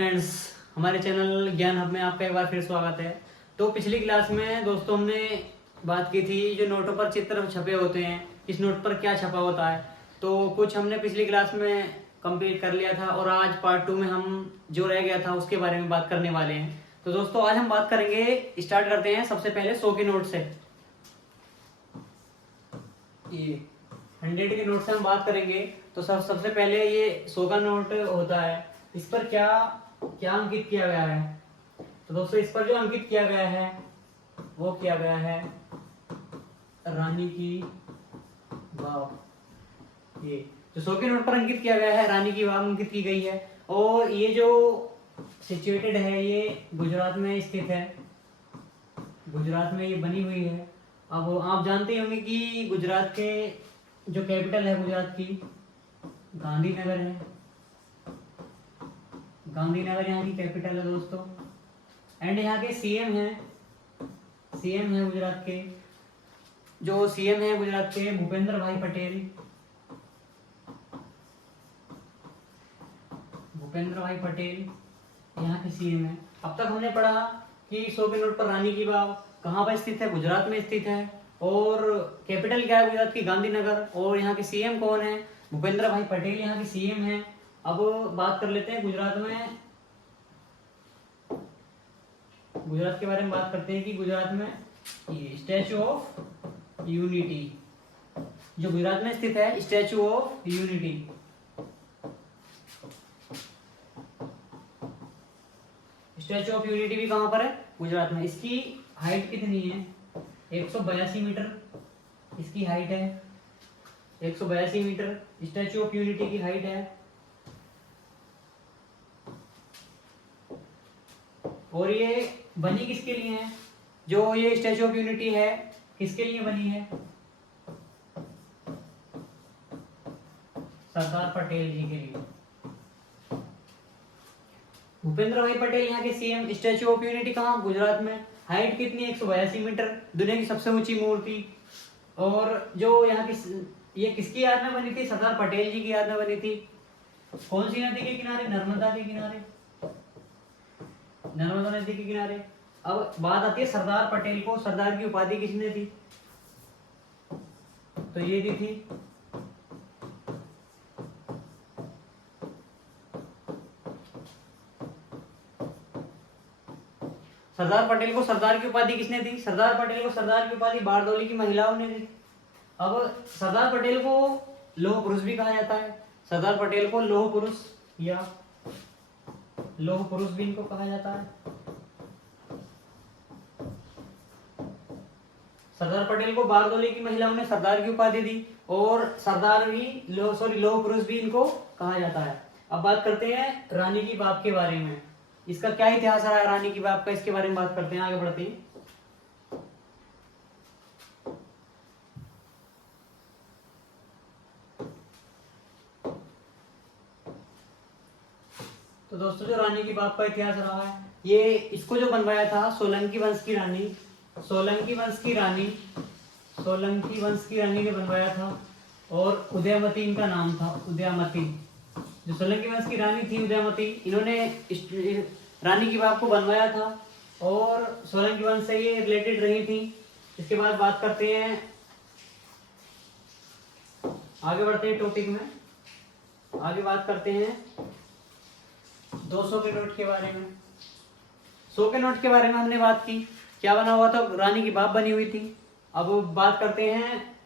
Friends, हमारे channel ज्ञान hub में आपका एक बार फिर स्वागत है। तो पिछली क्लास में दोस्तों हमने बात की थी जो नोटों पर चित्र छपे होते हैं, इस नोट पर क्या छपा होता है। तो कुछ हमने पिछली क्लास में कंप्लीट कर लिया था और आज पार्ट 2 में हम जो रह गया था उसके बारे में बात करने वाले हैं। तो दोस्तों आज हम बात करेंगे, स्टार्ट करते हैं सबसे पहले 100 के नोट से। ये 100 के नोट से हम बात करेंगे। तो सबसे पहले ये 100 का नोट होता है, इस पर क्या क्या अंकित किया गया है। तो दोस्तों इस पर जो अंकित किया गया है वो किया गया है रानी की वाव। ये जो 100 के नोट पर अंकित किया गया है रानी की वाव अंकित की गई है। और ये जो सिचुएटेड है ये गुजरात में स्थित है, गुजरात में ये बनी हुई है। अब आप जानते होंगे कि गुजरात के जो कैपिटल है गुजरात की गांधीनगर है। गांधीनगर यहाँ की कैपिटल है दोस्तों। एंड यहाँ के सीएम है गुजरात के, जो सीएम है गुजरात के भूपेंद्र भाई पटेल। भूपेंद्र भाई पटेल यहाँ के सीएम है। अब तक हमने पढ़ा कि 100 के नोट पर रानी की वाव कहाँ पर स्थित है, गुजरात में स्थित है। और कैपिटल क्या है गुजरात की, गांधीनगर। और यहाँ के सीएम कौन है, भूपेंद्र भाई पटेल यहाँ के सीएम है। अब बात कर लेते हैं गुजरात के बारे में बात करते हैं कि गुजरात में ये स्टैचू ऑफ यूनिटी जो गुजरात में स्थित है, statue of unity. Statue of unity भी कहां पर है, गुजरात में। इसकी हाइट कितनी है, 182 मीटर इसकी हाइट है, 182 मीटर स्टैचू ऑफ यूनिटी की हाइट है। और ये बनी किसके लिए है, जो ये स्टैचू ऑफ यूनिटी है किसके लिए बनी है, सरदार पटेल जी के लिए। भूपेंद्र भाई पटेल यहाँ के सीएम, स्टैचू ऑफ यूनिटी कहाँ, गुजरात में। हाइट कितनी, 182 मीटर, दुनिया की सबसे ऊंची मूर्ति। और जो यहाँ की ये किसकी याद में बनी थी, सरदार पटेल जी की याद में बनी थी। कौन सी नदी के किनारे, नर्मदा के किनारे, नर्मदा नदी के किनारे। अब बात आती है सरदार पटेल को, सरदार की उपाधि किसने दी, तो ये दी थी सरदार पटेल को सरदार की उपाधि किसने दी, सरदार पटेल को सरदार की उपाधि बारडोली की महिलाओं ने दी। अब सरदार पटेल को लौह पुरुष भी कहा जाता है, सरदार पटेल को लौह पुरुष या लौह पुरुष भी इनको कहा जाता है। सरदार पटेल को बारडोली की महिलाओं ने सरदार की उपाधि दी और सरदार भी लौह पुरुष भी इनको कहा जाता है। अब बात करते हैं रानी की वाव के बारे में, इसका क्या इतिहास रहा है रानी की वाव का, इसके बारे में बात करते हैं, आगे बढ़ते हैं। तो दोस्तों जो रानी की वाव का इतिहास रहा है, ये इसको जो बनवाया था सोलंकी वंश की रानी, सोलंकी वंश की रानी ने बनवाया था। और उदयमती इनका नाम था, उदयमती। जो सोलंकी वंश की रानी थी उदयमती, इन्होंने रानी की वाव को बनवाया था और सोलंकी वंश से ये रिलेटेड रही थी। इसके बाद बात करते हैं, आगे बढ़ते हैं टॉपिक में, आगे बात करते हैं 200 के नोट के बारे में। 100 के नोट के बारे में हमने बात की, क्या बना हुआ था, रानी की वाव बनी हुई थी। अब बात करते हैं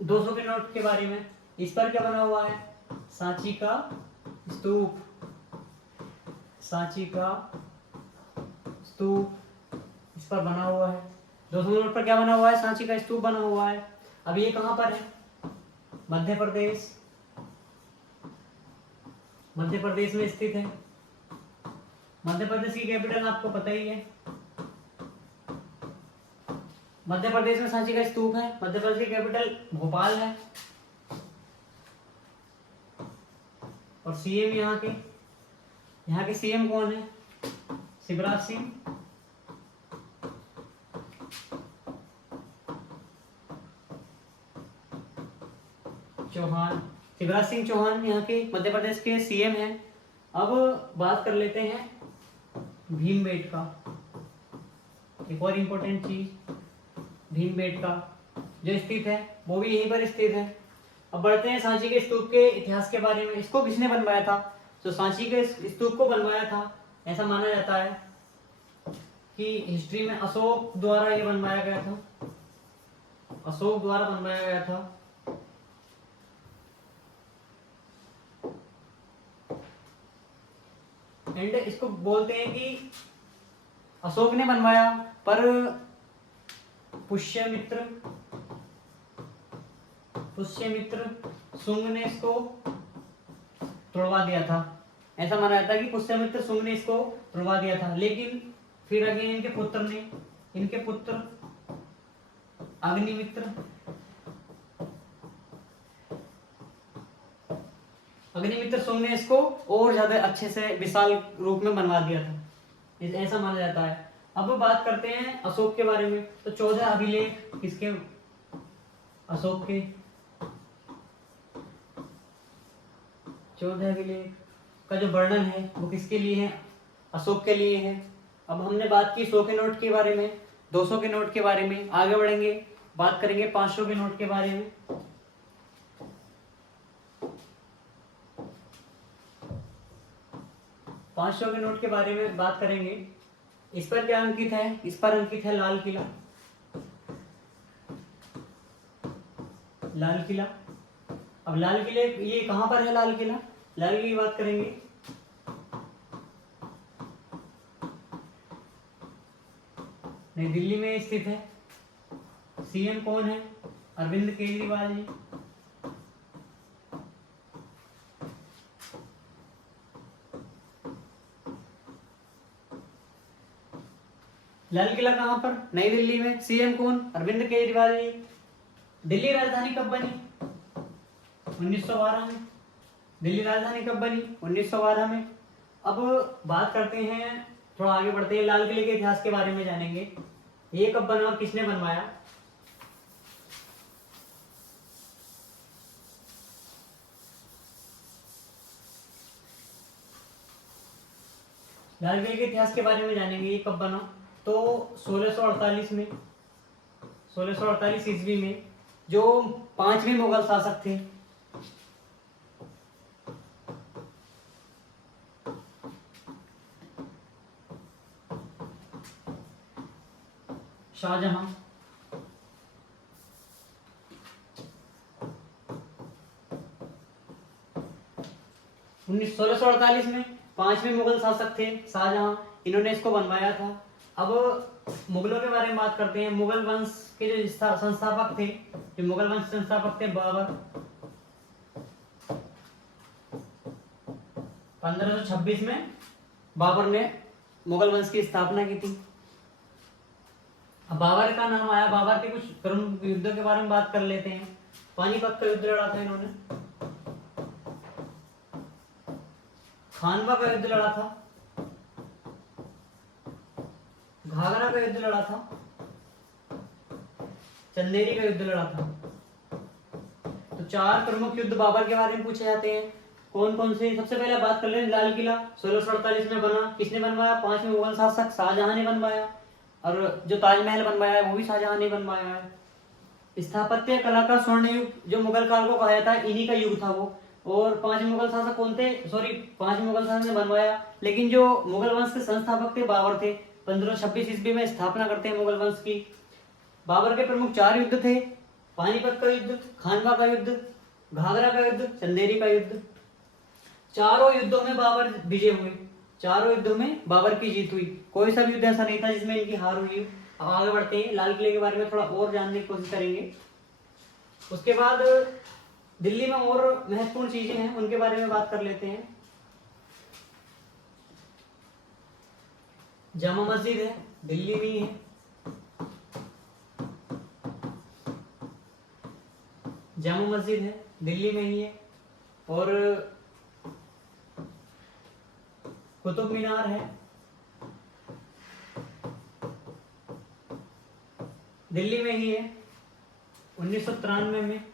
200 के नोट के बारे में। इस पर क्या बना हुआ है, सांची का स्तूप, सांची का स्तूप इस पर बना हुआ है। 200 के नोट पर क्या बना हुआ है, सांची का स्तूप बना हुआ है। अब ये कहां पर है, मध्य प्रदेश, मध्य प्रदेश में स्थित है। मध्य प्रदेश की कैपिटल आपको पता ही है, मध्य प्रदेश में सांची का स्तूप है। मध्य प्रदेश की कैपिटल भोपाल है। और सीएम यहाँ के सीएम कौन है, शिवराज सिंह चौहान। शिवराज सिंह चौहान यहाँ के मध्य प्रदेश के सीएम हैं। अब बात कर लेते हैं भीमबेटका, एक और इम्पोर्टेंट चीज भीमबेटका जो स्थित है वो भी यहीं पर स्थित है। अब बढ़ते हैं सांची के स्तूप के इतिहास के बारे में। इसको किसने बनवाया था? जो सांची के स्तूप को बनवाया था, ऐसा माना जाता है कि हिस्ट्री में अशोक द्वारा ये बनवाया गया था, अशोक द्वारा बनवाया गया था। एंड इसको बोलते हैं कि अशोक ने बनवाया, पर पुष्यमित्र शुंग ने इसको तोड़वा दिया था। ऐसा माना जाता है कि पुष्यमित्र शुंग ने इसको तोड़वा दिया था। लेकिन फिर अगेन इनके पुत्र अग्निमित्र शुंग ने इसको और ज्यादा अच्छे से विशाल रूप में बनवा दिया था, ऐसा माना जाता है। अब बात करते हैं अशोक के बारे में। तो 14 अभिलेख किसके? अशोक के 14 अभिलेख का जो वर्णन है वो किसके लिए है? अशोक के लिए है। अब हमने बात की 100 के नोट के बारे में, 200 के नोट के बारे में। आगे बढ़ेंगे, बात करेंगे 500 के नोट के बारे में। 500 के नोट के बारे में बात करेंगे। इस पर क्या अंकित है? इस पर अंकित है लाल किला। लाल किला। अब लाल किले ये कहां पर है? लाल किला, लाल किले की बात करेंगे। नई दिल्ली में स्थित है। सीएम कौन है? अरविंद केजरीवाल जी। लाल किला कहां पर? नई दिल्ली में। सीएम कौन? अरविंद केजरीवाल जी। दिल्ली राजधानी कब बनी? 1912 में। दिल्ली राजधानी कब बनी? 1912 में। अब बात करते हैं, थोड़ा आगे बढ़ते हैं, लाल किले के इतिहास के बारे में जानेंगे। ये कब बना और किसने बनवाया? लाल किले के इतिहास के बारे में जानेंगे, ये कब बना। तो 1648 में, 1648 ईस्वी में जो 5वें मुगल शासक थे, शाहजहां, 1648 में 5वें मुगल शासक थे शाहजहां, इन्होंने इसको बनवाया था। अब मुगलों के बारे में बात करते हैं। मुगल वंश के जो संस्थापक थे, जो मुगल वंश संस्थापक थे बाबर, 1526 में बाबर ने मुगल वंश की स्थापना की थी। अब बाबर का नाम आया, बाबर के कुछ प्रमुख युद्धों के बारे में बात कर लेते हैं। पानीपत का युद्ध लड़ा था इन्होंने, खानवा का युद्ध लड़ा था, घाघरा का युद्ध लड़ा था, चंदेरी का युद्ध लड़ा था। तो 4 प्रमुख युद्ध बाबर के बारे में पूछे जाते हैं। कौन कौन से? सबसे पहले बात कर लें, लाल किला 1648 में बना, किसने बनवाया? 5वें मुगल शासक शाहजहां ने बनवाया। और जो ताजमहल बनवाया है वो भी शाहजहां ने बनवाया है। स्थापत्य कला का स्वर्ण युग जो मुगल काल को कहा जाता है, इन्हीं का युग था वो। और 5 मुगल शासक कौन थे? 5 मुगल शासक ने बनवाया, लेकिन जो मुगल वंश के संस्थापक थे बाबर थे। 1526 ईस्वी में स्थापना करते हैं मुगल वंश की। बाबर के प्रमुख 4 युद्ध थे, पानीपत का युद्ध, खानवा का युद्ध, घाघरा का युद्ध, चंदेरी का युद्ध। चारों युद्धों में बाबर विजय हुए, चारों युद्धों में बाबर की जीत हुई। कोई सा भी युद्ध ऐसा नहीं था जिसमें इनकी हार हुई। अब आगे बढ़ते हैं, लाल किले के बारे में थोड़ा और जानने की कोशिश करेंगे। उसके बाद दिल्ली में और महत्वपूर्ण चीजें हैं, उनके बारे में बात कर लेते हैं। जामा मस्जिद है, दिल्ली में ही है। जामा मस्जिद है, दिल्ली में ही है। और कुतुब मीनार है, दिल्ली में ही है। 1993 में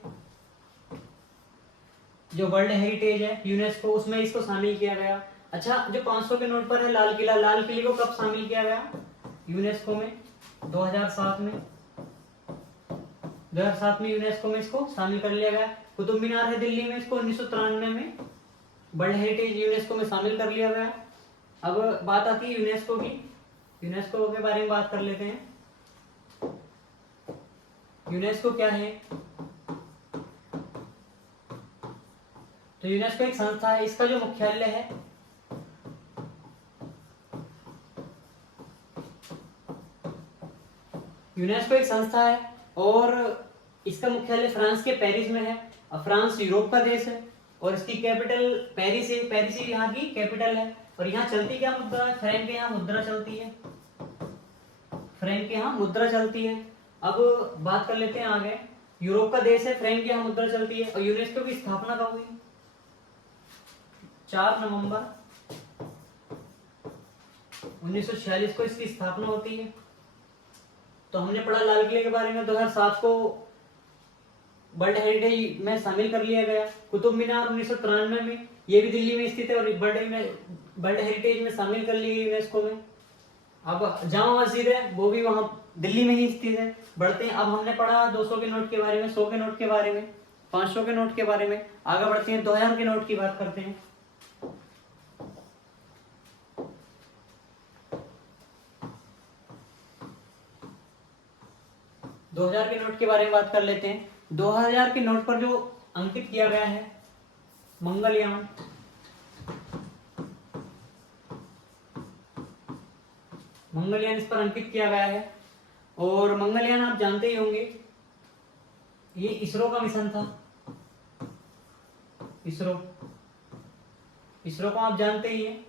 जो वर्ल्ड हेरिटेज है यूनेस्को, उसमें इसको शामिल किया गया। अच्छा, जो 500 के नोट पर है लाल किला, लाल किले को कब शामिल किया गया यूनेस्को में? 2007 में। 2007 में यूनेस्को में इसको शामिल कर लिया गया। कुतुब मीनार है दिल्ली में, इसको 1993 में वर्ल्ड हेरिटेज यूनेस्को में शामिल कर लिया गया। अब बात आती है यूनेस्को की। यूनेस्को के बारे में बात कर लेते हैं। यूनेस्को क्या है? तो यूनेस्को एक संस्था है, इसका जो मुख्यालय है यूनेस्को एक संस्था है और इसका मुख्यालय फ्रांस के पेरिस में है। अब फ्रांस यूरोप का देश है और इसकी कैपिटल पेरिस है। पेरिस ही यहाँ की कैपिटल है। और यहाँ चलती क्या मुद्रा है? फ्रैंक के यहाँ मुद्रा चलती है। फ्रैंक के यहाँ मुद्रा चलती है। अब बात कर लेते हैं आगे। यूरोप का देश है, फ्रैंक के यहाँ मुद्रा चलती है। और यूनेस्को की स्थापना कब हुई? 4 नवंबर 1946 को इसकी स्थापना होती है। तो हमने पढ़ा लाल किले के बारे में। 2007 को वर्ल्ड हेरिटेज में शामिल कर लिया गया। कुतुब मीनार 1993 में, ये भी दिल्ली में स्थित है और वर्ल्ड हेरिटेज में शामिल कर ली गई यूनेस्को में। अब जामा मस्जिद है, वो भी वहां दिल्ली में ही स्थित है। बढ़ते हैं, अब हमने पढ़ा 200 के नोट के बारे में, 100 के नोट के बारे में, 500 के नोट के बारे में। आगे बढ़ते हैं, 2000 के नोट की बात करते हैं। 2000 के नोट के बारे में बात कर लेते हैं। 2000 के नोट पर जो अंकित किया गया है मंगलयान, मंगलयान इस पर अंकित किया गया है। और मंगलयान आप जानते ही होंगे, ये इसरो का मिशन था। इसरो को आप जानते ही हैं,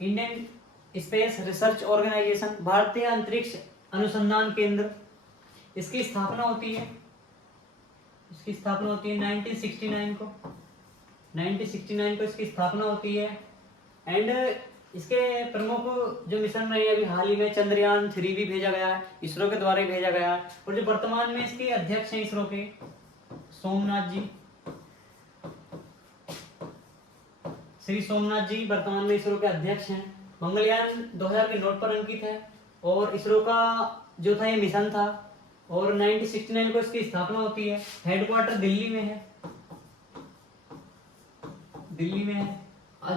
इंडियन स्पेस रिसर्च ऑर्गेनाइजेशन, भारतीय अंतरिक्ष अनुसंधान केंद्र। इसकी स्थापना होती है 1969 को। 1969 को इसकी स्थापना होती है। एंड इसके प्रमुख जो मिशन रहे अभी हाल ही में चंद्रयान 3 भी भेजा गया है, इसरो के द्वारा ही भेजा गया है। और जो वर्तमान में इसके अध्यक्ष हैं इसरो के, सोमनाथ जी, श्री सोमनाथ जी वर्तमान में इसरो के अध्यक्ष हैं। मंगलयान 2000 के नोट पर अंकित है और इसरो का जो था ये मिशन था। और 1969 को इसकी स्थापना होती है। हेडक्वार्टर दिल्ली में है,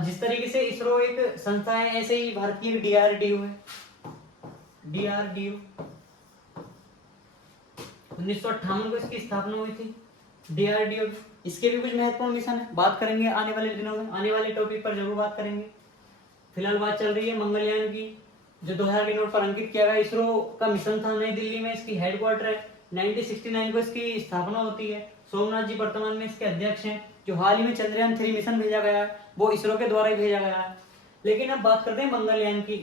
जिस तरीके से इसरो एक संस्था है, ऐसे ही भारतीय डीआरडीओ है। 1958 को इसकी स्थापना हुई थी डीआरडीओ। इसके भी कुछ महत्वपूर्ण मिशन है, बात करेंगे आने वाले दिनों में, आने वाले टॉपिक पर जरूर बात करेंगे। फिलहाल बात चल रही है मंगलयान की, जो 2000 के नोट पर अंकित किया गया। इसरो का मिशन था, नई दिल्ली में इसकी हेडक्वार्टर है। 1969 को इसकी स्थापना होती है। सोमनाथ जी वर्तमान में इसके अध्यक्ष हैं। जो हाल ही में चंद्रयान 3 मिशन भेजा गया है वो इसरो के द्वारा ही भेजा गया है। लेकिन अब बात करते हैं मंगलयान की।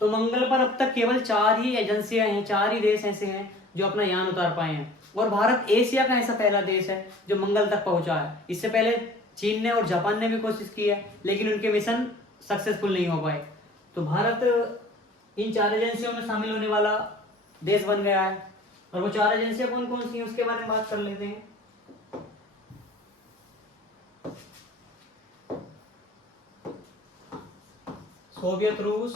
तो मंगल पर अब तक केवल 4 ही एजेंसियां हैं, 4 ही देश ऐसे हैं जो अपना यान उतार पाए हैं। और भारत एशिया का ऐसा पहला देश है जो मंगल तक पहुंचा है। इससे पहले चीन ने और जापान ने भी कोशिश की है, लेकिन उनके मिशन सक्सेसफुल नहीं हो पाए। तो भारत इन 4 एजेंसियों में शामिल होने वाला देश बन गया है। और वो 4 एजेंसियां कौन कौन सी हैं उसके बारे में बात कर लेते हैं। सोवियत रूस,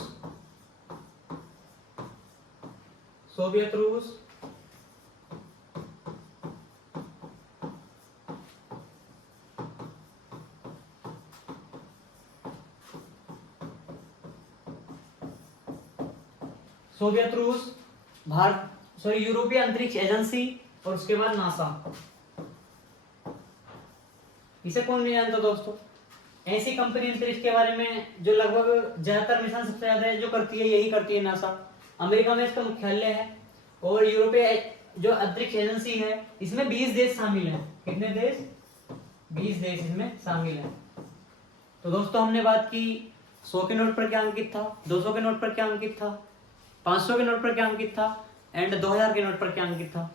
यूरोपीय अंतरिक्ष एजेंसी और उसके बाद नासा। इसे कौन नहीं जानता दोस्तों? ऐसी कंपनी अंतरिक्ष के बारे में जो लगभग ज्यादातर मिशन सबसे ज्यादा जो करती है, यही करती है नासा। अमेरिका में इसका मुख्यालय है। और यूरोपीय जो अंतरिक्ष एजेंसी है इसमें 20 देश शामिल हैं। कितने देश? 20 देश इसमें शामिल हैं। तो दोस्तों हमने बात की 100 के नोट पर क्या अंकित था, 200 के नोट पर क्या अंकित था, 500 के नोट पर क्या अंकित था एंड 2000 के नोट पर क्या अंकित था।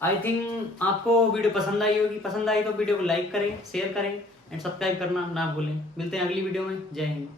आई थिंक आपको वीडियो पसंद आई होगी। पसंद आई तो वीडियो को लाइक करें, शेयर करें एंड सब्सक्राइब करना ना भूलें। मिलते हैं अगली वीडियो में। जय हिंद।